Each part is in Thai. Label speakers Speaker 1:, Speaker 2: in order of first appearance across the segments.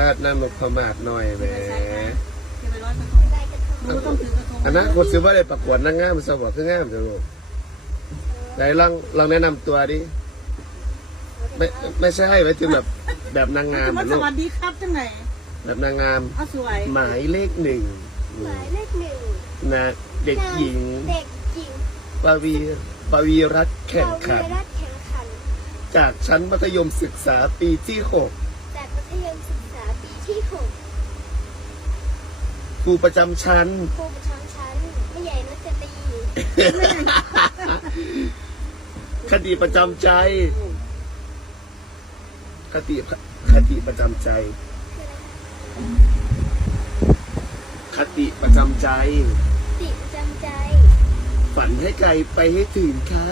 Speaker 1: ษณ์น้ำนกขมาดหน่อยแหมอันนั้นคนซื้อว่าได้ประกวดนางงามสวัสดิ์คืองามจังลูกไหนลองแนะนำตัวดิไม่ใช่ไว้ถึงแบบนางงามลูก
Speaker 2: สวัสดีครับจังไหน
Speaker 1: แบบนางงาม
Speaker 2: สวย
Speaker 1: หมายเลขหนึ่งนะเด็กหญิงปวีรัตน์แข่งขันจากชั้นมัธยมศึกษาปีที่6ครูประจำชั้น
Speaker 3: ไม่ใหญ่นักจะตี
Speaker 1: คติประจำใจคติประจำใจคติประจำใจฝันให้ไกลไปให้ถึงค่ะ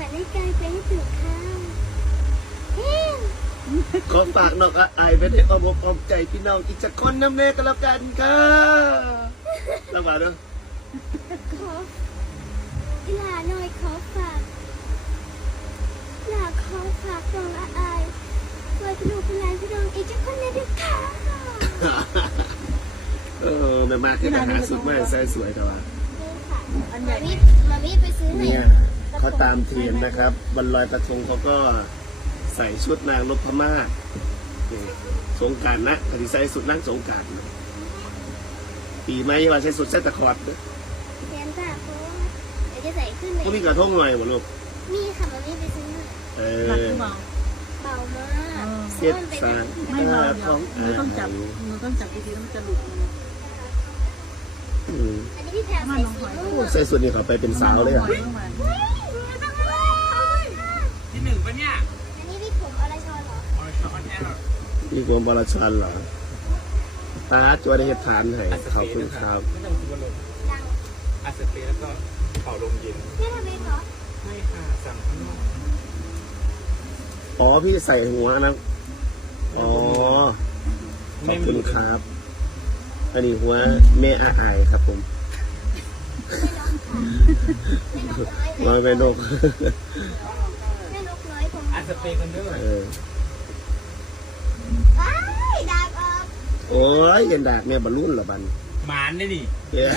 Speaker 1: ขอฝากน้องอายไปได้อ้อมอกอ้อมใจพี่น้องอีกสักคนน้ำเนยกันแล้วกันค่ะระหว่างนั้น
Speaker 3: ขอหลาหน่อยขอฝากน้องอายช่วยพี่ลูกพี่หลานพี่น้องอีกสักคนได้ด้วยค่ะ
Speaker 1: มันมาที่หาสุดมากใส่สวยแต่ว่า
Speaker 3: มาวิไปซื้อ
Speaker 1: เนี่ยเขาตามเทรนนะครับวันลอยกระทงเขาก็ใส่ชุดนางนพมาศสงกรานต์นะที่ใส่สุดนั่งสงกรานต์ปีไหมว่าใช้สุดเส้นตะขอด
Speaker 3: เทียนจ้าเพราะว่าเดี๋ยวจะใส่ขึ้นเลย
Speaker 1: ก็มีกระทงหน่อยหมดลูก
Speaker 3: มีค่ะมาวิไปซื้อเบามาก
Speaker 1: เสียดสาร
Speaker 2: ไม่เบาเดี๋ยวมือต้องจับดีๆแล้วมันจะหลุด
Speaker 3: อันนี้พี่แพร
Speaker 1: ใส่สุดนี่เขาไปเป็นสาวเลยอ่ะ
Speaker 4: ที่หนึ่งปะเนี่ย
Speaker 3: อันนี้พี่ผมอรชรเหรอ
Speaker 1: พี่ผมบรชันเหรอตาจวดได้เหตุฐานให้ขอบคุณครับ
Speaker 4: ไม่ต้องคิดว่าลงอาสเปรย์แล้วก็เป่าลมเย็น
Speaker 3: พี่ทำเองเหรอ
Speaker 4: ไม่ค่ะสั่งข้างนอก
Speaker 1: อ๋อพี่ใส่หัวนะอ๋อขอบคุณครับอันนี้หัวแม่อายครับผมน้อยแม่นก
Speaker 3: น้อยผม
Speaker 4: อาสเปรย์กันด้วย
Speaker 3: ดาบออก
Speaker 1: โอ้ยยันดาบเนี่ยบรรลุนหรอบัน
Speaker 4: หมานได้ดิ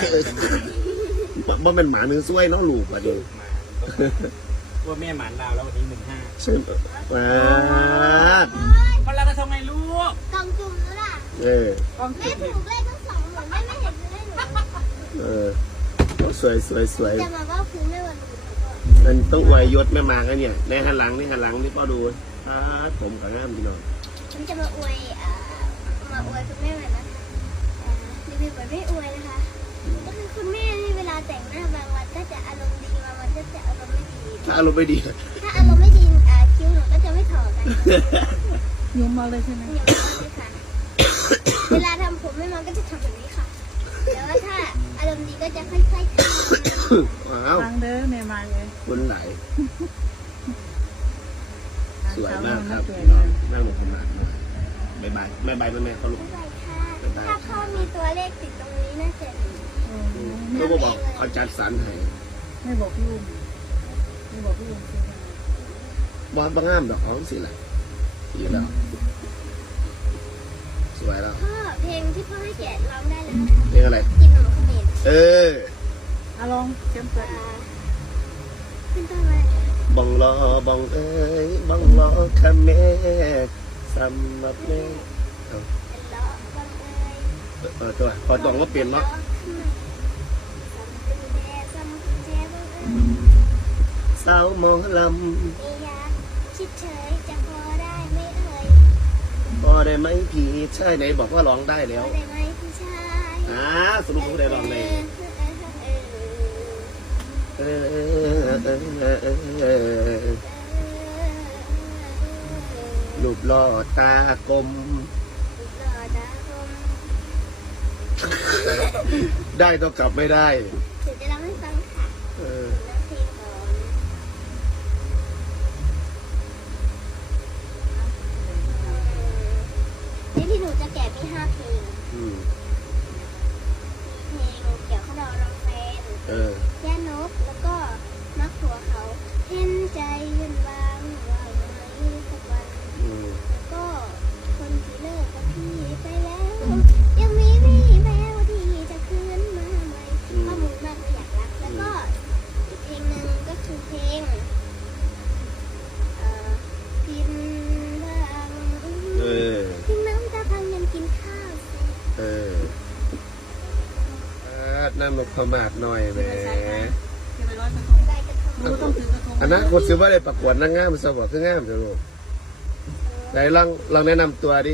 Speaker 1: บ่เป็นหมาเนื้อซ้วยน้องลูกอ่ะดู
Speaker 4: ว่าแม่หมานลาวแล้ววันนี้15
Speaker 1: ใช่มา
Speaker 4: คนละกระทงไงลูก
Speaker 3: กองจุ่มแล้วล่ะ
Speaker 1: แม่
Speaker 3: ถูกเลขทั้ง2 หมื่นไม่เห็นเลยห
Speaker 1: นูสวย
Speaker 3: จะมาว่าคือไม่วัน
Speaker 1: มันต้องอวยยศแม่มากันเนี่ยในหันหลังนี่พ่อดูผมกับงามพี่น้อง
Speaker 3: ฉันจะมาอวยคุณแม่เลยนะรีวิวแบบไม่อวยนะคะก็คือคุณแม่นี่เวลาแต่งหน้าบางวันก็จะอารมณ์ดีบางวันก็จะอารมณ์ไม่ดี
Speaker 1: ถ้าอารมณ์ไม่ดี
Speaker 3: คิ้วหนูก็จะไม่ถอดกัน
Speaker 2: ยุ่มมาเลยใช่ไหม
Speaker 3: ยุ่มมาเลยค่ะเวลาทำผมแม่มันก็จะทำแบบนี้ค่ะแต่ว่าถ้าอารมณ์ดีก็จะค่อยๆท
Speaker 1: ำ
Speaker 2: ฟังเด้อแม่มาเลย
Speaker 1: คนไหลสวยมากครับนั่งลงขนาดบายแม่เขาลุก
Speaker 3: ถ้าพ่อมีตัวเลขติดตรงนี้น่าจะ
Speaker 1: เขาบอกเขาจัดสรรให้
Speaker 2: ไม่บอกพี่อุ้ม
Speaker 1: บอลบางงามดอกของสิแหละดีแล้วสวยแล้ว
Speaker 3: พ่อเพลงที่พ่อให้เขียนร้องได้เลย
Speaker 1: เพลงอะไร
Speaker 3: กินขนมขมิ้น
Speaker 2: ลองเต็มตัว
Speaker 3: ขึ้นต้นมา
Speaker 1: บังล้อบังบังล้อคาเมสำหรับแม่ตัวพอตรงก็เปลี่ยนเนาะสาวมองล
Speaker 3: ำคิดเฉยจะพอได้ไหม
Speaker 1: พอได้ไหมพี่ใช่ไหนบอกว่าร้องได้แล้ว
Speaker 3: ได้ไหมพี่ชาย
Speaker 1: สรุปเขาได้ร้องเลยรูปหล่อตากลมได้ต้องกลับไม่ได้
Speaker 3: ถึงจะร้องให้ฟังค่ะเพลงก่อนนี่ที่หนูจะแกะมี5 เพลงเพลงเกี่ยวข้าวดองน้องแฟนย่านกแล้วก็มักหัวเขาเห็นใจยืนวางว่าไหมสักวันแล้วก็คนที่เลิกกับพี่ไปแล้ว
Speaker 1: นั่งนกพมาศหน่อยแหม
Speaker 2: จะไปร้อยกระทง
Speaker 3: ใบกระทง
Speaker 2: หนูต้องถือกระทง
Speaker 1: อันนั้นคนซื้อว่าได้ประกวดนางงามสวัสดิ์คืองามจังลูกไหนลองแนะนำตัวดิ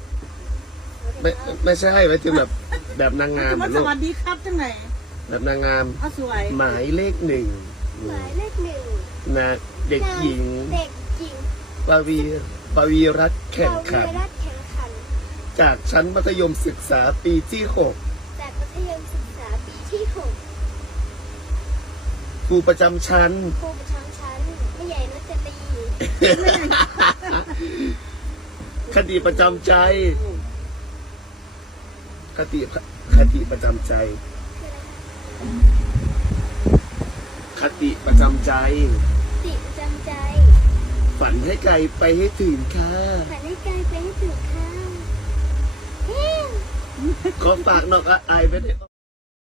Speaker 1: ไม่ใช่ไว้ถึงแบบนางงาม
Speaker 2: มาส
Speaker 1: ลูก
Speaker 2: วัสดีครับจังไหน
Speaker 1: แบบนางงาม
Speaker 2: เอาสวย
Speaker 1: หมายเลขหนึ่ง
Speaker 3: หมายเลขหนึ่ง
Speaker 1: นะเด็กหญิง
Speaker 3: เด็กหญิง
Speaker 1: ปวีรัตน์แข่งขัน
Speaker 3: ปวีรัตน์แข่งขัน
Speaker 1: จากชั้นมัธยมศึกษาปีที่
Speaker 3: จากมัธยมศึกษาปีที่ 6
Speaker 1: 6ครูประจำชั้น
Speaker 3: ครูประจำชั้นไม่ใหญ่นักจะตี
Speaker 1: คติประจำใจ คติประจำใจ คติประจำใจ
Speaker 3: ติประจำใจ
Speaker 1: ฝันให้ไกลไปให้ถึงค่ะ
Speaker 3: ฝันให้ไกลไปให้ถึงข้าว
Speaker 1: ขอฝากน้องอายไว้ใน